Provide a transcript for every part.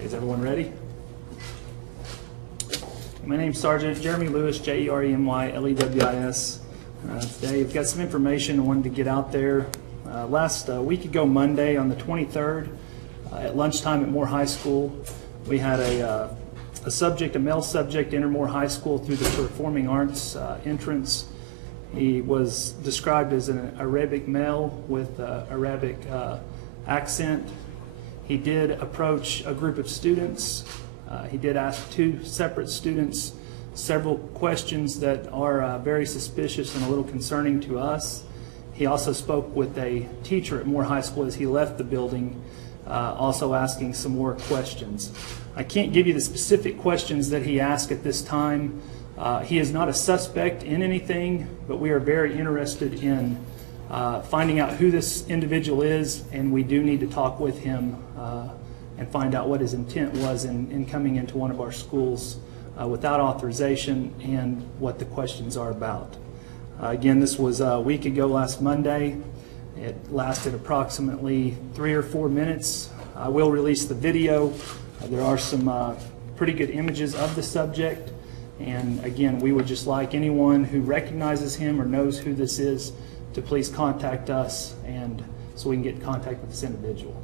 Okay, is everyone ready? My name's Sergeant Jeremy Lewis, Jeremy-Lewis. Today we've got some information I wanted to get out there. Last week ago, Monday on the 23rd, at lunchtime at Moore High School, we had a male subject enter Moore High School through the performing arts entrance. He was described as an Arabic male with Arabic accent. He did approach a group of students. He did ask two separate students several questions that are very suspicious and a little concerning to us. He also spoke with a teacher at Moore High School as he left the building, also asking some more questions. I can't give you the specific questions that he asked at this time. He is not a suspect in anything, but we are very interested in finding out who this individual is, and we do need to talk with him and find out what his intent was in coming into one of our schools without authorization and what the questions are about. Again, this was a week ago last Monday. It lasted approximately 3 or 4 minutes. I will release the video. There are some pretty good images of the subject. And again, we would just like anyone who recognizes him or knows who this is to please contact us, and so we can get in contact with this individual.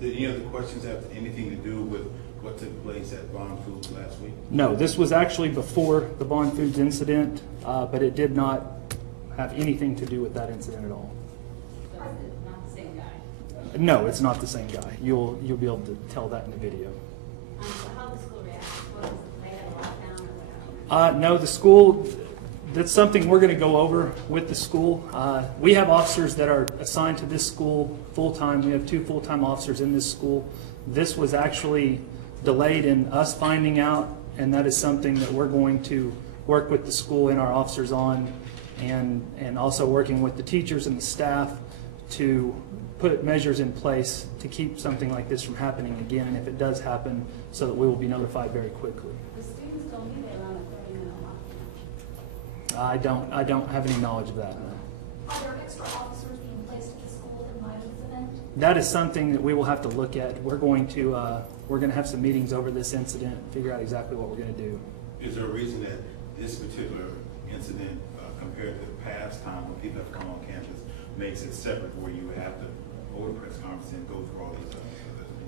Did any of the questions have anything to do with what took place at Bond Foods last week? No, this was actually before the Bond Foods incident, but it did not have anything to do with that incident at all. So is it not the same guy? No, it's not the same guy. You'll be able to tell that in the video. So how did the school react? What was it? They had a lockdown or whatever? No, the school, that's something we're going to go over with the school. We have officers that are assigned to this school full-time. We have 2 full-time officers in this school. This was actually delayed in us finding out, and that is something that we're going to work with the school and our officers on, and also working with the teachers and the staff to put measures in place to keep something like this from happening again, and if it does happen, so that we will be notified very quickly. The students told me they were on a 30-minute lockdown. I don't have any knowledge of that. No. Are there extra officers being placed at the school in light of this event? That is something that we will have to look at. We're going to have some meetings over this incident, figure out exactly what we're going to do. Is there a reason that this particular incident, compared to the past time when people have come on campus, makes it separate where you have to hold a press conference and go through all these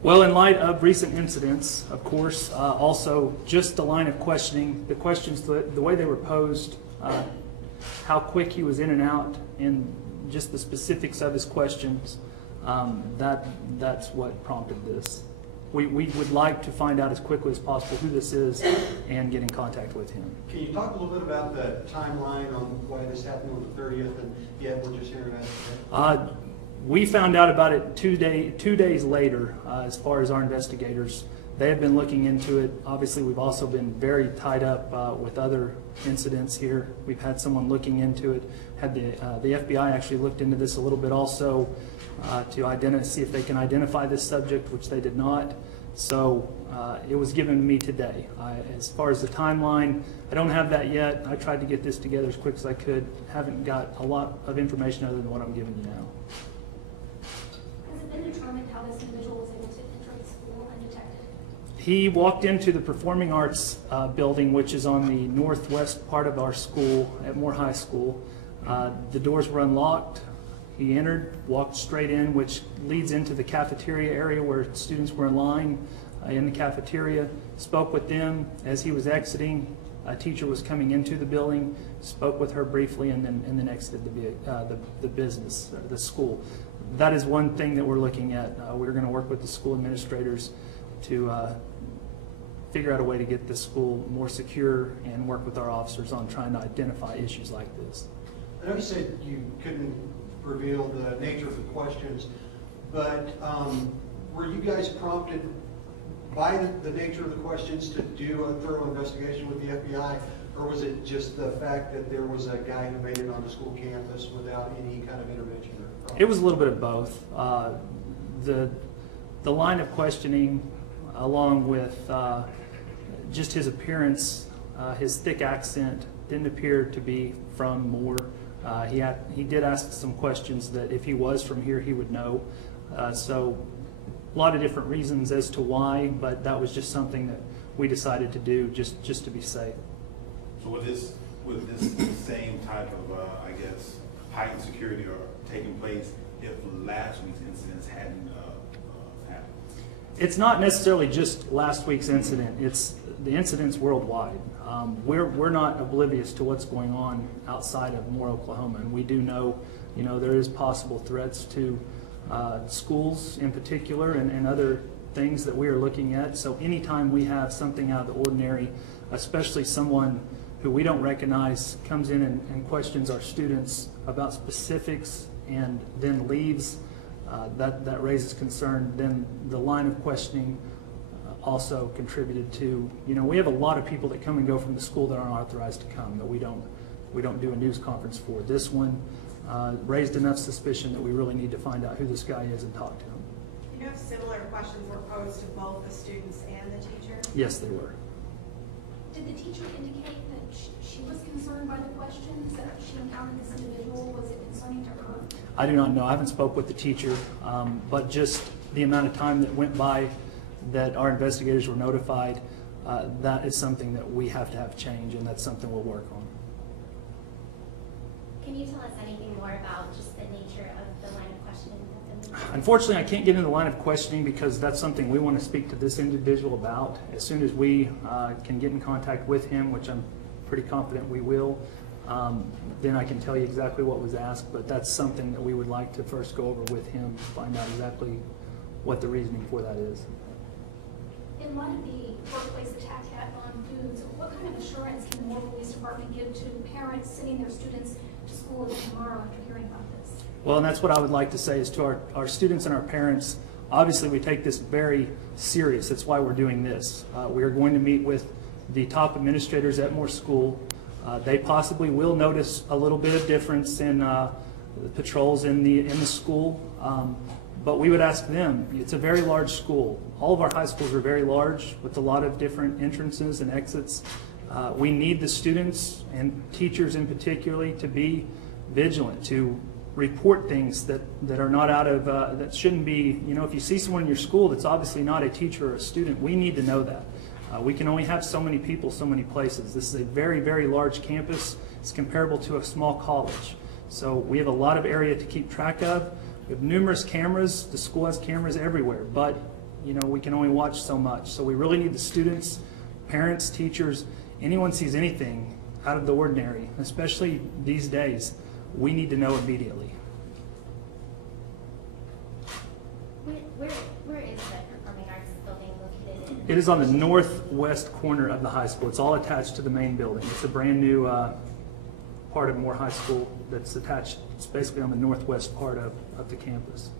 Well, in light of recent incidents, of course, also just the line of questioning, the questions, the way they were posed, how quick he was in and out, and just the specifics of his questions, that's what prompted this. We would like to find out as quickly as possible who this is and get in contact with him. Can you talk a little bit about the timeline on why this happened on the 30th, and yet we're just hearing about it today? We found out about it 2 days later. As far as our investigators, they have been looking into it. Obviously, we've also been very tied up with other incidents here. We've had someone looking into it. Had the FBI actually looked into this a little bit also to see if they can identify this subject, which they did not. So it was given to me today. As far as the timeline, I don't have that yet. I tried to get this together as quick as I could. Haven't got a lot of information other than what I'm giving you now. Has it been determined how this individual was able to enter the school undetected? He walked into the performing arts building, which is on the northwest part of our school at Moore High School. The doors were unlocked. He entered, walked straight in, which leads into the cafeteria area where students were in line in the cafeteria, spoke with them. As he was exiting, a teacher was coming into the building, spoke with her briefly, and then exited the business, the school. That is one thing that we're looking at. We're going to work with the school administrators to figure out a way to get the school more secure and work with our officers on trying to identify issues like this. I know you said you couldn't reveal the nature of the questions, but were you guys prompted by the nature of the questions to do a thorough investigation with the FBI, or was it just the fact that there was a guy who made it on the school campus without any kind of intervention? It was a little bit of both. The line of questioning, along with just his appearance, his thick accent, didn't appear to be from Moore. He did ask some questions that if he was from here, he would know. So a lot of different reasons as to why, but that was just something that we decided to do just to be safe. So would this same type of, I guess, heightened security or taking place if last week's incidents hadn't happened? It's not necessarily just last week's incident. It's the incidents worldwide. We're not oblivious to what's going on outside of Moore, Oklahoma, and we do know, there is possible threats to schools in particular and other things that we are looking at. So anytime we have something out of the ordinary, especially someone who we don't recognize comes in and questions our students about specifics and then leaves, that raises concern. Then the line of questioning also contributed to, we have a lot of people that come and go from the school that aren't authorized to come, that we don't do a news conference for. This one raised enough suspicion that we really need to find out who this guy is and talk to him. You know if similar questions were posed to both the students and the teacher? Yes, they were. Did the teacher indicate that she was concerned by the questions that she encountered this individual? Was it concerning to her? I do not know. I haven't spoke with the teacher, but just the amount of time that went by that our investigators were notified, that is something that we have to have change, and that's something we'll work on. Can you tell us anything more about just the nature of the line of questioning? Unfortunately, I can't get into the line of questioning because that's something we want to speak to this individual about. As soon as we can get in contact with him, which I'm pretty confident we will, then I can tell you exactly what was asked, but that's something that we would like to first go over with him, find out exactly what the reasoning for that is. In light of the workplace attack on foods, what kind of assurance can the Moore Police Department give to parents sending their students to school tomorrow after hearing about this? Well, and that's what I would like to say is to our students and our parents, obviously we take this very serious. That's why we're doing this. We are going to meet with the top administrators at Moore School. They possibly will notice a little bit of difference in the patrols in the school, but we would ask them. It's a very large school. All of our high schools are very large with a lot of different entrances and exits. We need the students and teachers in particular to be vigilant, to report things that are not out of, that shouldn't be, if you see someone in your school that's obviously not a teacher or a student, we need to know that. We can only have so many people, so many places. This is a very, very large campus. It's comparable to a small college. So we have a lot of area to keep track of. We have numerous cameras. The school has cameras everywhere, but we can only watch so much. So we really need the students, parents, teachers, anyone sees anything out of the ordinary, especially these days, we need to know immediately. Where is the Performing Arts building located? It is on the northwest corner of the high school. It's all attached to the main building. It's a brand new part of Moore High School that's attached. It's basically on the northwest part of the campus.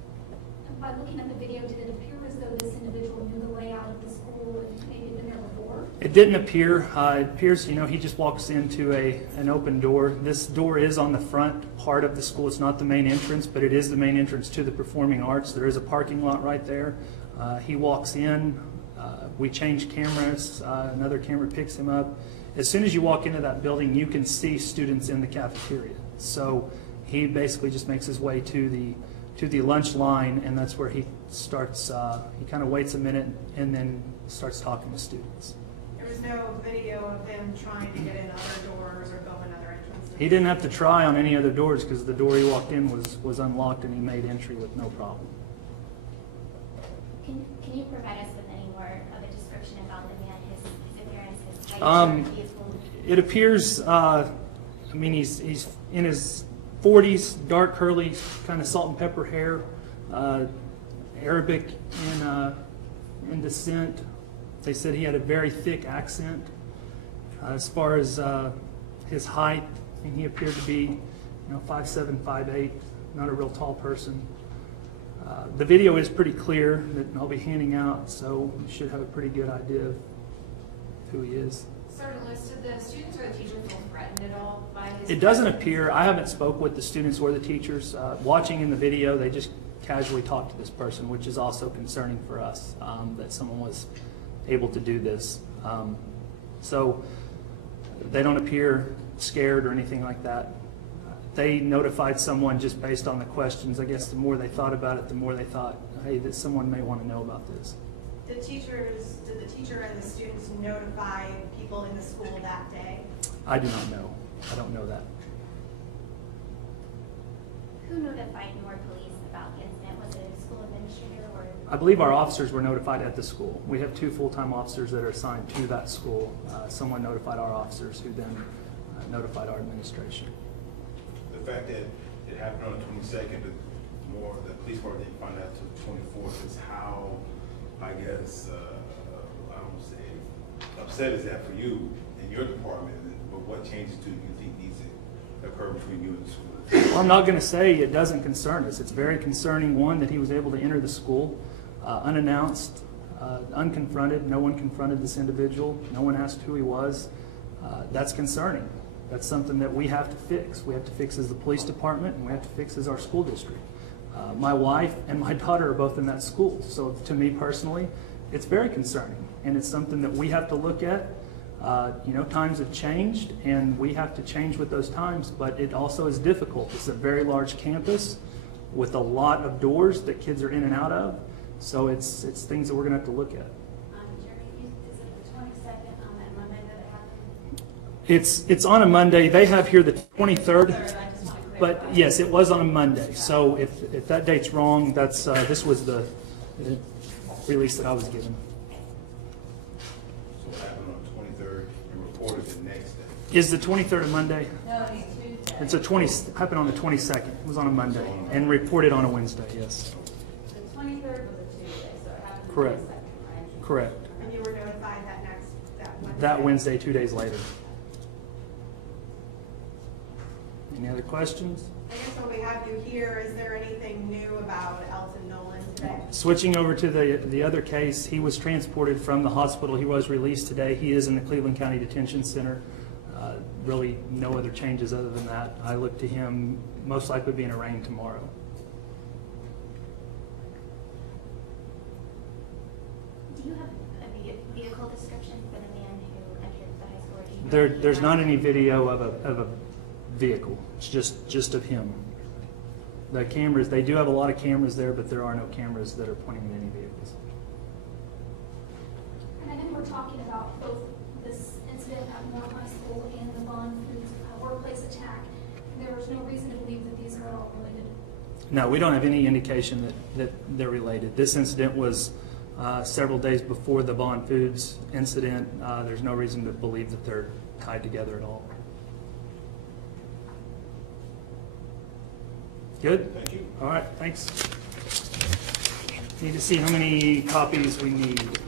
And by looking at the video, did it appear as though this individual knew the layout of the school and maybe had been there before? It didn't appear. It appears, he just walks into an open door. This door is on the front part of the school. It's not the main entrance, but it is the main entrance to the Performing Arts. There is a parking lot right there. He walks in. We change cameras. Another camera picks him up. As soon as you walk into that building, you can see students in the cafeteria. So he basically just makes his way to the lunch line, and that's where he starts. He kind of waits a minute and then starts talking to students. There was no video of him trying to get in other doors or go in other entrances? He didn't have to try on any other doors because the door he walked in was unlocked, and he made entry with no problem. Can you provide us with any more of a description about the man, his appearance, his height? It appears, he's in his 40s, dark curly, kind of salt and pepper hair, Arabic in descent. They said he had a very thick accent. As far as his height, he appeared to be 5'7", 5'8", not a real tall person. The video is pretty clear that I'll be handing out, so you should have a pretty good idea of who he is. Sergeant Lewis, did the students or the teachers feel threatened at all by his? It doesn't appear. I haven't spoke with the students or the teachers. Watching in the video, they just casually talked to this person, which is also concerning for us, that someone was able to do this. So they don't appear scared or anything like that. They notified someone just based on the questions. I guess the more they thought about it, the more they thought, hey, that someone may want to know about this. Did the teacher and the students notify people in the school that day? I do not know. I don't know that. Who notified Newark Police about the incident? Was it a school administrator or? I believe our officers were notified at the school. We have 2 full-time officers that are assigned to that school. Someone notified our officers, who then notified our administration. The fact that it happened on the 22nd, the police department didn't find out until the 24th is how, I guess, I don't say, upset is that for you and your department, but what changes do you think needs to occur between you and the school? Well, I'm not going to say it doesn't concern us. It's very concerning, one, that he was able to enter the school unannounced, unconfronted. No one confronted this individual. No one asked who he was. That's concerning. That's something that we have to fix. We have to fix as the police department, and we have to fix as our school district. My wife and my daughter are both in that school. So to me personally, it's very concerning, and it's something that we have to look at. Times have changed, and we have to change with those times, but it also is difficult. It's a very large campus with a lot of doors that kids are in and out of, so it's things that we're going to have to look at. Jeremy, is it the 22nd on that Monday that it happened? It's on a Monday. They have here the 23rd, I just want to but clarify. yes, it was on a Monday. So if that date's wrong, that's this was the release that I was given. So it happened on the 23rd and reported the next day. Is the 23rd a Monday? No, it's Tuesday. It's a happened on the 22nd. It was on a Monday and reported on a Wednesday. Yes, The 23rd was a Tuesday, so it happened the Correct. 22nd, right? correct. And you were notified that Wednesday? That Wednesday, 2 days later. Any other questions? I guess when we have you here, is there anything new about Elton Nolan today? Switching over to the other case, he was transported from the hospital. He was released today. He is in the Cleveland County Detention Center. Really no other changes other than that. I look to him most likely being arraigned tomorrow. Do you have a vehicle description for the man who entered the high school? Or do you know There's if not he any video of a vehicle. It's just of him. The cameras, they do have a lot of cameras there, but there are no cameras that are pointing at any vehicles. And I know we're talking about both this incident at Moore High School and the Bond Foods workplace attack. There was no reason to believe that these are all related. No, we don't have any indication that they're related. This incident was several days before the Bond Foods incident. There's no reason to believe that they're tied together at all. Good? Thank you. All right, thanks. Need to see how many copies we need.